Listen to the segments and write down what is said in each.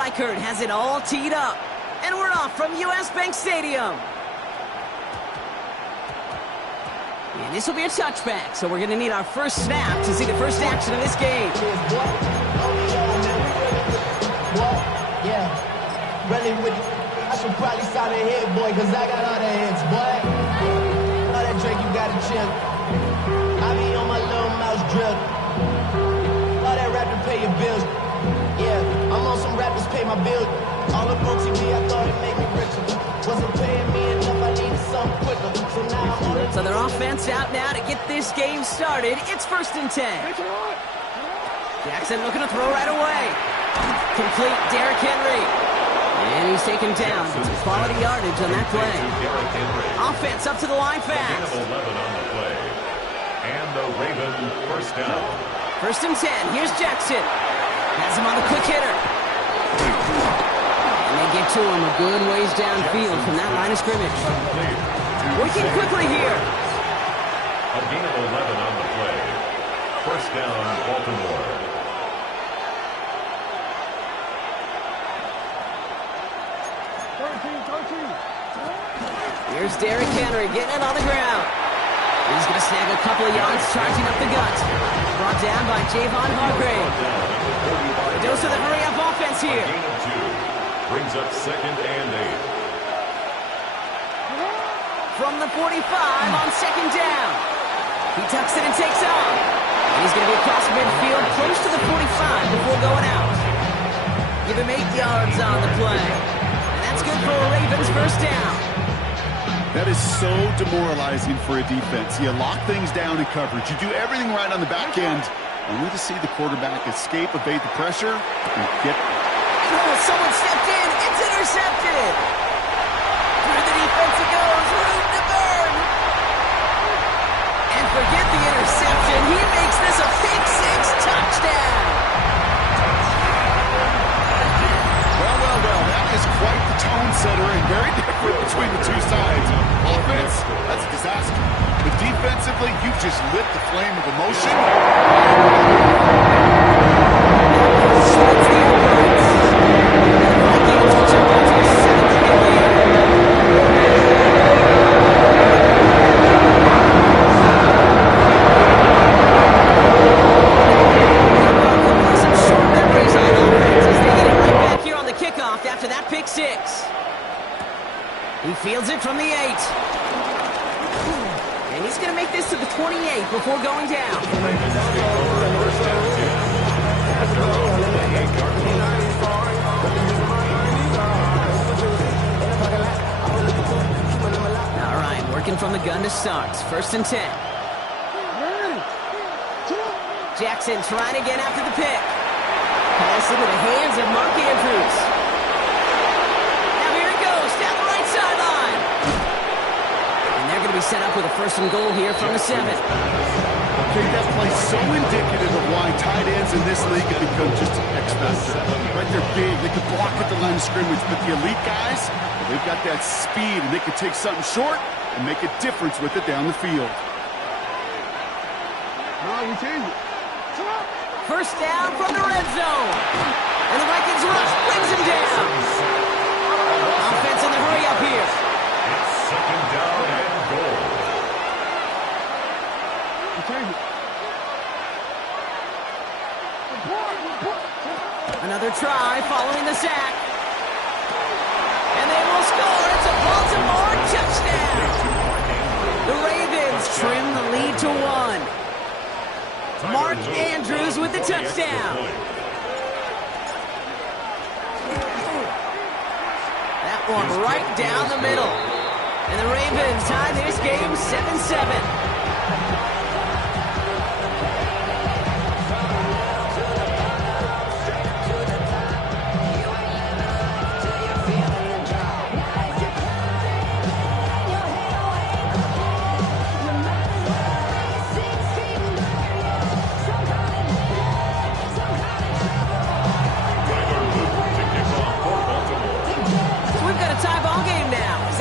Reichert has it all teed up. And we're off from US Bank Stadium. And this will be a touchback, so we're going to need our first snap to see the first action of this game. I should probably sign a hit, boy, because I got all the hits, boy. All that Drake, you got to chill. I be on my little mouse drip. All that rap to pay your bills. Yeah, I'm on some rappers pay my bills. All up on TV, I thought it made me richer. Wasn't paying me enough, I needed something quicker. So now I'm on it. So their offense out now to get this game started. It's 1st and 10. Jackson looking to throw right away. Complete Derrick Henry. And he's taken down. Quality yardage on that play. Offense up to the line fast. 11 on the play. And the Ravens first down. 1st and 10. Here's Jackson. Has him on the quick hitter. And they get to him a good ways downfield from that line of scrimmage. Working quickly here. A gain of 11 on the play. First down, Baltimore. Here's Derrick Henry getting it on the ground. He's going to snag a couple of yards, charging up the gut. Brought down by Javon Hargrave. A dose of the hurry-up offense here. A gain of 2. Brings up 2nd and 8. From the 45 on 2nd down. He tucks it and takes off. And he's going to be across midfield, close to the 45 before going out. Give him 8 yards on the play. And that's good for a Ravens first down. That is so demoralizing for a defense. You lock things down in coverage. You do everything right on the back end, only to see the quarterback escape, evade the pressure, and get... Oh, someone stepped in. It's intercepted. Through the defense it goes. Room to burn. And forget the interception. He makes this a pick 6 touchdown. Well, that is quite the tone setter and very different between the two sides. Offense, that's a disaster. But defensively, you've just lit the flame of emotion. After that pick 6. He fields it from the 8. And he's going to make this to the 28 before going down. All right, working from the gun to start. 1st and 10. Jackson trying to get after the pick. Pass into the hands of Mark Andrews. Set up with a 1st and goal here from the 7. Okay, that play's so indicative of why tight ends in this league have become just an X factor. Right, they're big, they can block at the line of scrimmage, but the elite guys, they've got that speed, and they can take something short and make a difference with it down the field. 1st down from the red zone. And the Vikings rush brings him down. Offense in the hurry up here. It's 2nd down and goal. Another try following the sack. And they will score. It's a Baltimore touchdown. The Ravens trim the lead to 1. Mark Andrews with the touchdown. That one right down the middle. And the Ravens tie this game 7-7.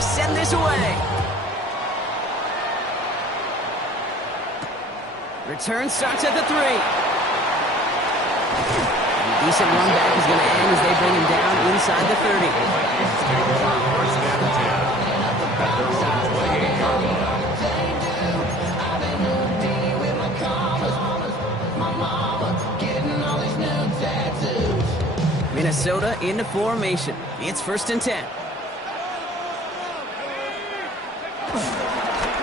Send this away. Return starts at the 3. And Decent run back is going to end as they bring him down inside the 30. First and 10 at their own 28-yard line. Minnesota into formation. It's first and 10.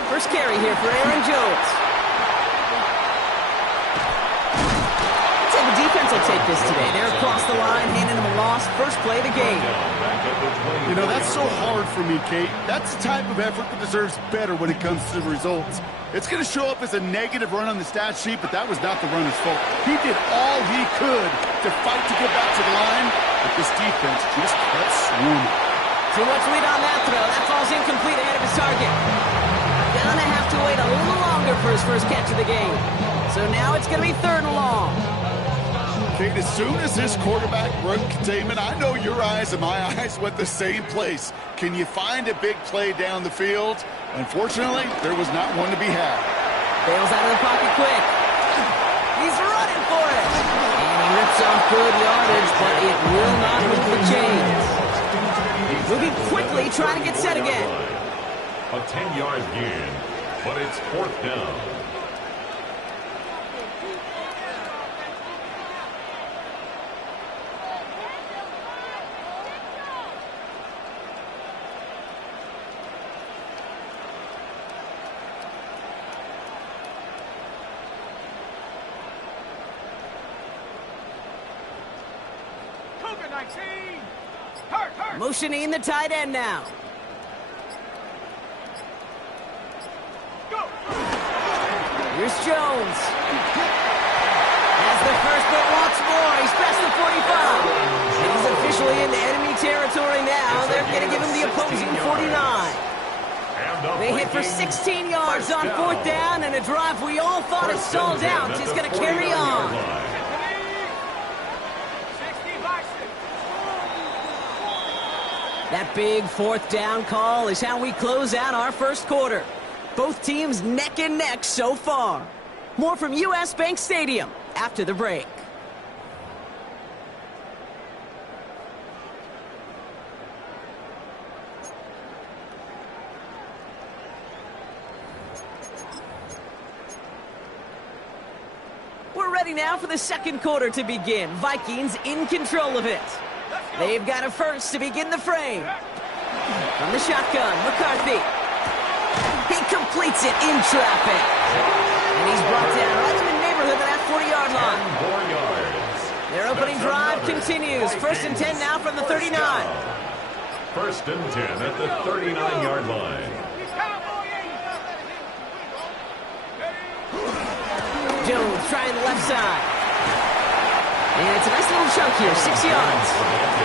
First carry here for Aaron Jones. So the defense will take this today. They're across the line, handing him a loss. First play of the game. You know, that's so hard for me, Kate. That's the type of effort that deserves better when it comes to the results. It's going to show up as a negative run on the stat sheet, but that was not the runner's fault. He did all he could to fight to get back to the line, but this defense just kept swarming. Too much lead on that throw. That falls incomplete ahead of his target. Gonna have to wait a little longer for his first catch of the game. So now it's going to be third and long. Kate, as soon as this quarterback broke containment, I know your eyes and my eyes went the same place. Can you find a big play down the field? Unfortunately, there was not one to be had. Bails out of the pocket quick. He's running for it. And he rips off good yardage, but it will not move the chains. Moving quickly, trying to get set again. A 10-yard gain, but it's fourth down. Motioning the tight end now. Here's Jones. Has the first, but wants more. He's past the 45. And he's officially into enemy territory now. They're going to give him the opposing 49. They hit for 16 yards on fourth down, and a drive we all thought had stalled out is going to carry on. That big fourth down call is how we close out our first quarter. Both teams neck and neck so far. More from U.S. Bank Stadium after the break. We're ready now for the second quarter to begin. Vikings in control of it. They've got a first to begin the frame. From the shotgun, McCarthy. He completes it in traffic. And he's brought down right in the neighborhood of that 40-yard line. 4 yards. Their opening drive continues. First and 10 now from the 39. First and 10 at the 39-yard line. Jones trying the left side. And it's a nice little chunk here, 6 yards.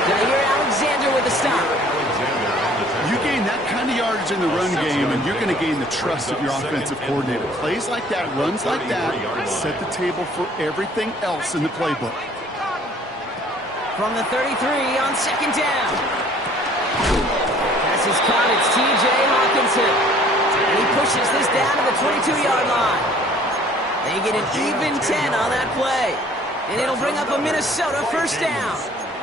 Jaire Alexander with the stop. You gain that kind of yardage in the run game, and you're going to gain the trust of your offensive coordinator. Plays like that, runs like that, set the table for everything else in the playbook. From the 33 on second down. Pass is caught. It's T.J. Hawkinson. And he pushes this down to the 22-yard line. They get an even 10 on that play. And it'll bring up a Minnesota first down.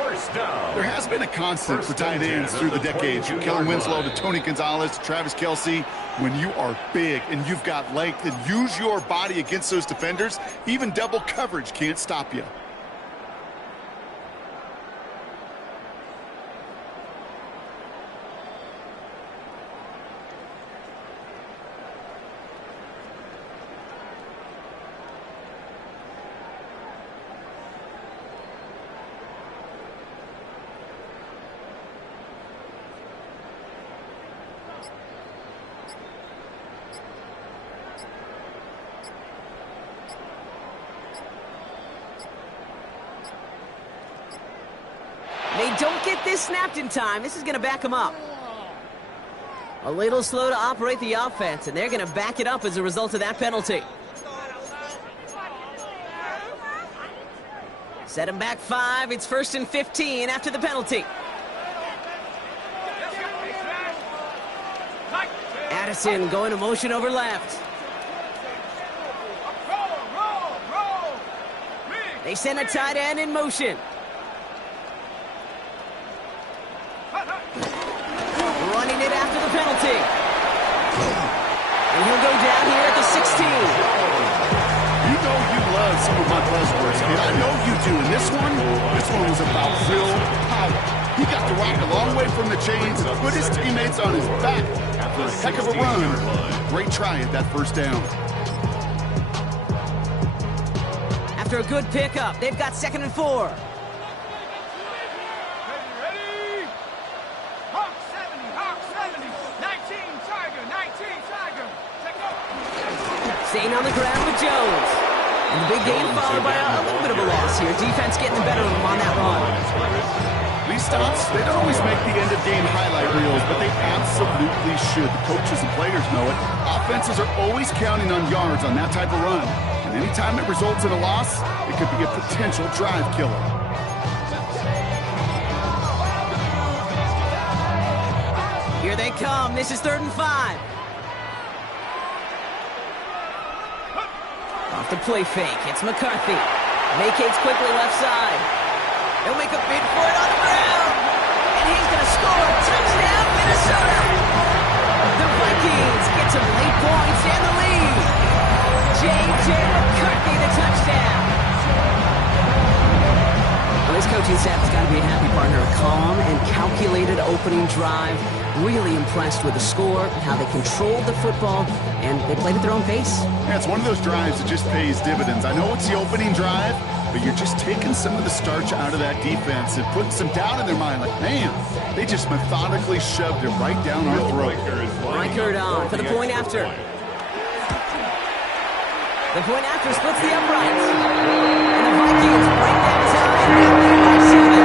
There has been a constant for tight ends through the decades. From Kellen Winslow to Tony Gonzalez to Travis Kelce. When you are big and you've got length and use your body against those defenders, even double coverage can't stop you. They don't get this snapped in time. This is going to back them up. A little slow to operate the offense, and they're going to back it up as a result of that penalty. Set him back 5. It's first and 15 after the penalty. Addison going to motion over left. They send a tight end in motion. a penalty. And he'll go down here at the 16. You know you love some of my buzzwords, and I know you do. And this one was about real power. He got the rock a long way from the chains and put his teammates on his back after a heck of a run. Great try at that first down. After a good pickup, they've got 2nd and 4. Staying on the ground with Jones. And the big game followed by a little bit of a loss here. Defense getting the better of them on that run. These stops, they don't always make the end-of-game highlight reels, but they absolutely should. The coaches and players know it. Offenses are always counting on yards on that type of run. And anytime it results in a loss, it could be a potential drive killer. Here they come. This is 3rd and 5. Off the play fake. It's McCarthy. Vacates quickly left side. He'll make a bid for it on the ground. And he's going to score. Touchdown, Minnesota. The Vikings get some late points and the lead. J.J. McCarthy, the touchdown. Well, this coaching staff has got to be a happy partner. A calm and calculated opening drive. Really impressed with the score, how they controlled the football, and they played at their own pace. Yeah, it's one of those drives that just pays dividends. I know it's the opening drive, but you're just taking some of the starch out of that defense and putting some doubt in their mind. Like, man, they just methodically shoved it right down our throat. Reichert on for the point after. The point after splits the uprights. And the Vikings break that tie and they lead by 7.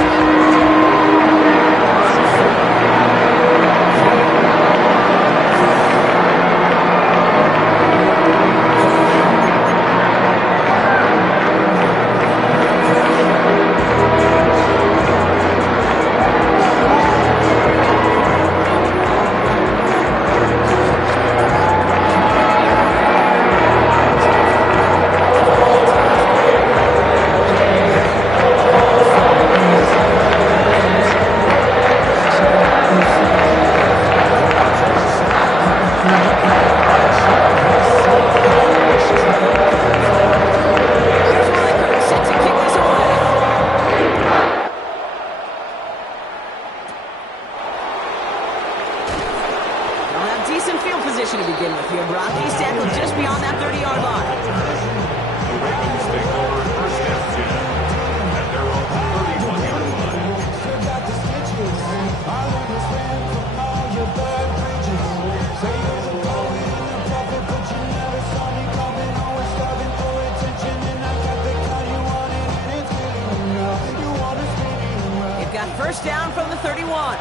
First down from the 31.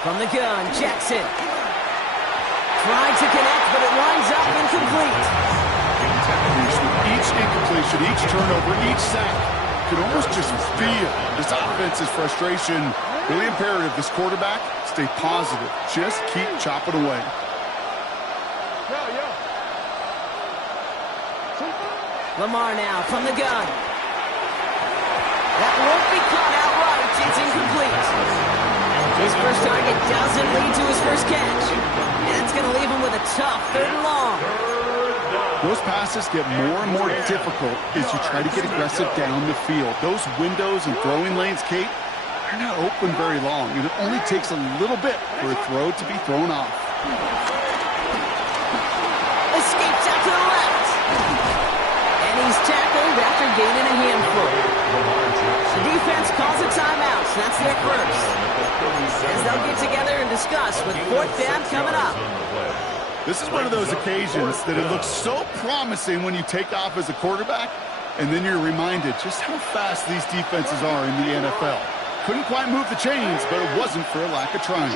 From the gun, Jackson. Tried to connect, but it winds up incomplete. With each incompletion, each turnover, each sack, you can almost just feel this offense's frustration. Really imperative, this quarterback, stay positive. Just keep chopping away. Lamar now from the gun. That won't be caught outright. It's incomplete. His first target doesn't lead to his first catch. And that's going to leave him with a tough 3rd and long. Those passes get more and more difficult as you try to get aggressive down the field. Those windows and throwing lanes, Kate, they're not open very long. And it only takes a little bit for a throw to be thrown off. Escapes out to the left. He's tackled after gaining a handful. The defense calls a timeout. That's their first. As they'll get together and discuss with 4th down coming up. This is one of those occasions that it looks so promising when you take off as a quarterback, and then you're reminded just how fast these defenses are in the NFL. Couldn't quite move the chains, but it wasn't for a lack of trying.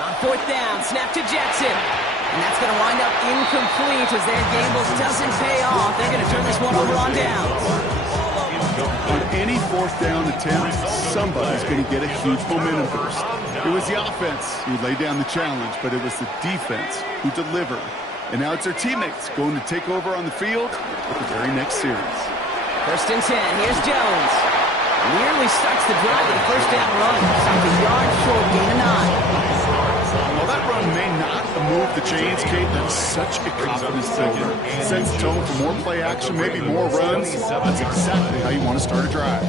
On 4th down, snap to Jackson. And that's going to wind up incomplete as their gamble doesn't pay off. They're going to turn this one over on downs. On any 4th down attempt, somebody's going to get a huge momentum burst. It was the offense who laid down the challenge, but it was the defense who delivered. And now it's their teammates going to take over on the field with the very next series. 1st and 10. Here's Jones. Nearly starts the drive with a first down run. Stopped a yard short, gain of 9. Well, that run may not move the chains, Kate. That's such a confidence builder. Sets the tone for more play action, maybe more runs. That's exactly how you want to start a drive.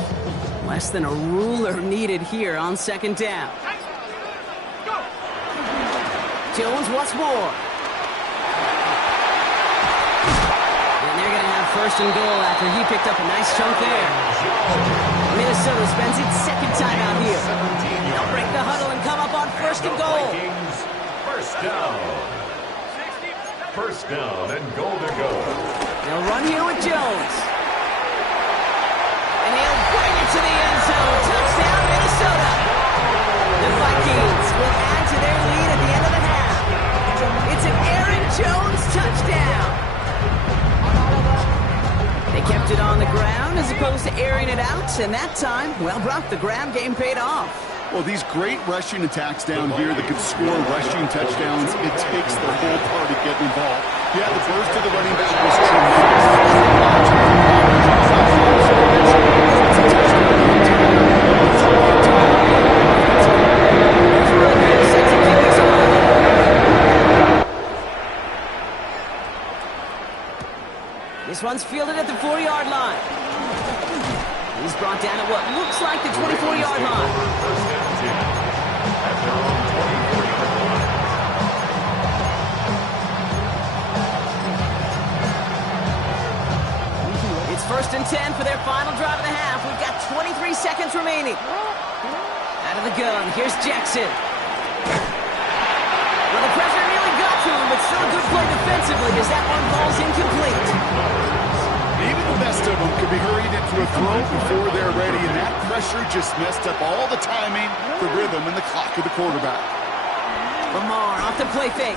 Less than a ruler needed here on second down. Jones wants more. And they're going to have first and goal after he picked up a nice chunk there. Minnesota spends its second time out here. They'll break the huddle and come up on first and goal. First down. First down and goal to go. They'll run here with Jones. And he'll bring it to the end zone. Touchdown, Minnesota. The Vikings will add to their lead at the end of the half. It's an Aaron Jones touchdown. They kept it on the ground as opposed to airing it out, and that time, well, Brock, the ground game paid off. Well, these great rushing attacks down here that can score rushing touchdowns, it takes the whole party getting involved. Yeah, the burst of the running back was This one's fielded at the 4-yard line. He's brought down at what looks like the 24-yard line. It's first and 10 for their final drive of the half. We've got 23 seconds remaining. Out of the gun, here's Jackson. Well, the pressure nearly got to him, but still a good play defensively as that one falls incomplete. Even the best of them could be hurried into a throw before they're ready, and that pressure just messed up all the timing, the rhythm, and the clock of the quarterback. Lamar off the play fake.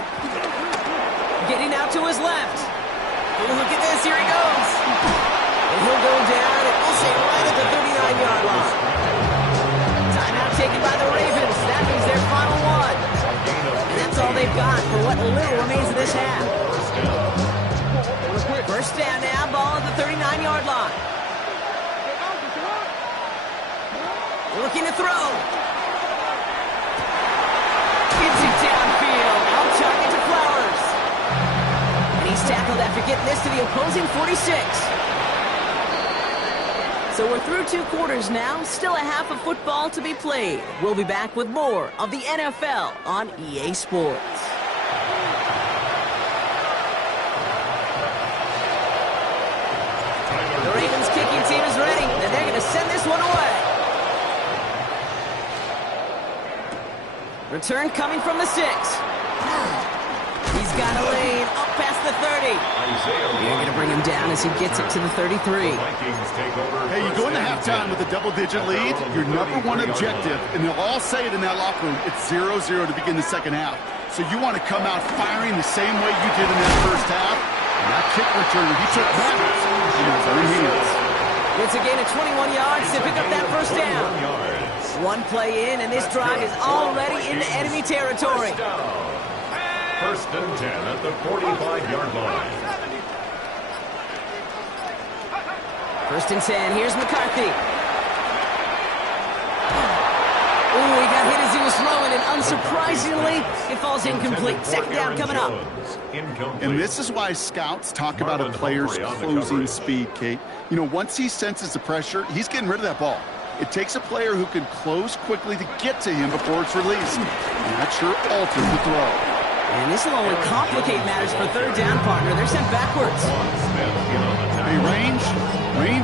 Getting out to his left. Oh, look at this, here he goes. And he'll go down, and we'll say right at the 39-yard line. Timeout taken by the Ravens. That means their final one. And that's all they've got for what little remains of this half. First down now, ball at the 39-yard line. Looking to throw. Gets it downfield. On target to Flowers. And he's tackled after getting this to the opposing 46. So we're through 2 quarters now. Still a half of football to be played. We'll be back with more of the NFL on EA Sports. The Ravens kicking team is ready, and they're going to send this one away. Return coming from the 6. He's got a lane up past the 30. They're going to bring him down as he gets it to the 33. Hey, you go into halftime with a double-digit lead, your number one objective, and they'll all say it in that locker room, it's 0-0 to begin the second half. So you want to come out firing the same way you did in that first half. And that kick return, he took that in his own hands. It's a gain of 21 yards to pick up that first down. One play in, and this drive is already into enemy territory. First and 10 at the 45-yard line. First and 10, here's McCarthy. Ooh, he got hit as he was throwing, and unsurprisingly, it falls incomplete. Second down coming up. And this is why scouts talk about a player's closing speed, Kate. You know, once he senses the pressure, he's getting rid of that ball. It takes a player who can close quickly to get to him before it's released. And that sure alters the throw. And this will only complicate matters for third down, partner. They're sent backwards. Hey, range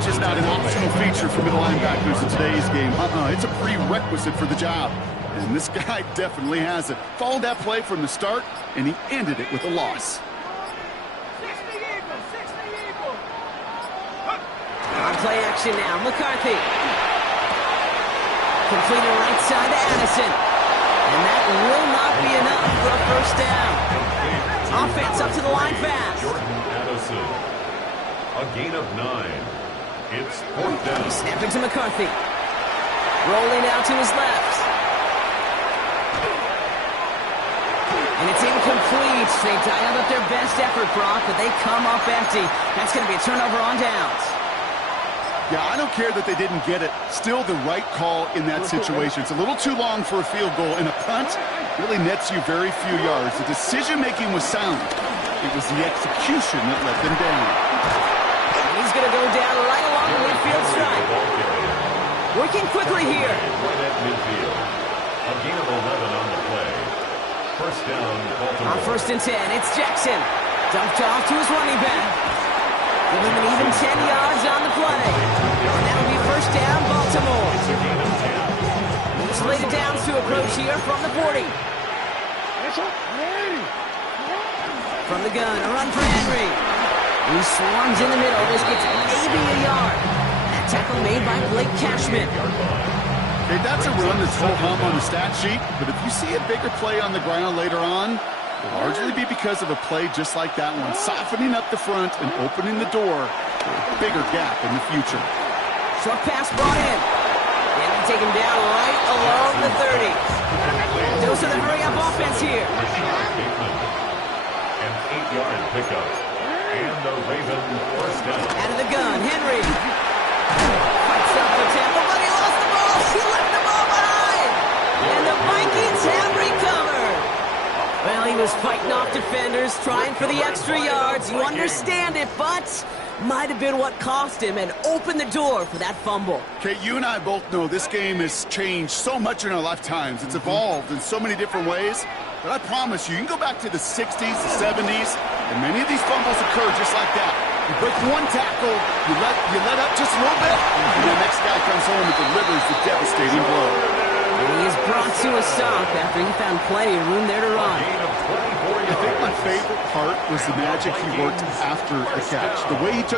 is not an optional feature for middle linebackers in today's game. It's a prerequisite for the job. And this guy definitely has it. Followed that play from the start, and he ended it with a loss. On play action now, McCarthy. Completed right side to Addison. And that will not be enough for a first down. Offense up to the line fast. Jordan Addison. A gain of 9. It's fourth down. Snapping to McCarthy. Rolling out to his left. And it's incomplete. They dialed up their best effort, Brock, but they come up empty. That's going to be a turnover on downs. Yeah, I don't care that they didn't get it. Still the right call in that situation. It's a little too long for a field goal, and a punt really nets you very few yards. The decision-making was sound. It was the execution that let them down. And he's going to go down right along the midfield stripe. Working quickly here. Right at midfield. A gain of 11 on the play. First down, Baltimore. On 1st and 10, it's Jackson. Dumped off to his running back. Give him an even 10 yards on the play. And that'll be first down, Baltimore. It's a gain of 10. It's laid down to approach here from the 40. From the gun, a run for Henry. He swarms in the middle. This gets maybe a yard. That tackle made by Blake Cashman. Okay, that's a run that's full hum on the stat sheet, but if you see a bigger play on the ground later on, it'll largely be because of a play just like that one, softening up the front and opening the door for a bigger gap in the future. Short pass brought in. And we take him down right along the 30. Those are the hurry-up offense here. An 8-yard pickup. And the Ravens first down. Out of the gun, Henry. Fights up the tackle, but he lost the ball. He left the ball behind. And the Vikings have recovered. Well, he was fighting off defenders, trying for the extra yards. You understand it, but might have been what cost him and opened the door for that fumble. Okay, you and I both know this game has changed so much in our lifetimes. It's evolved in so many different ways. But I promise you, you can go back to the 60s, the 70s, and many of these fumbles occur just like that. You break one tackle, you let up just a little bit, and the next guy comes home and delivers the devastating blow. And he is brought to a stop after he found plenty of room there to run. Gain of 24 I think my favorite part was the magic he worked after the catch. The way he took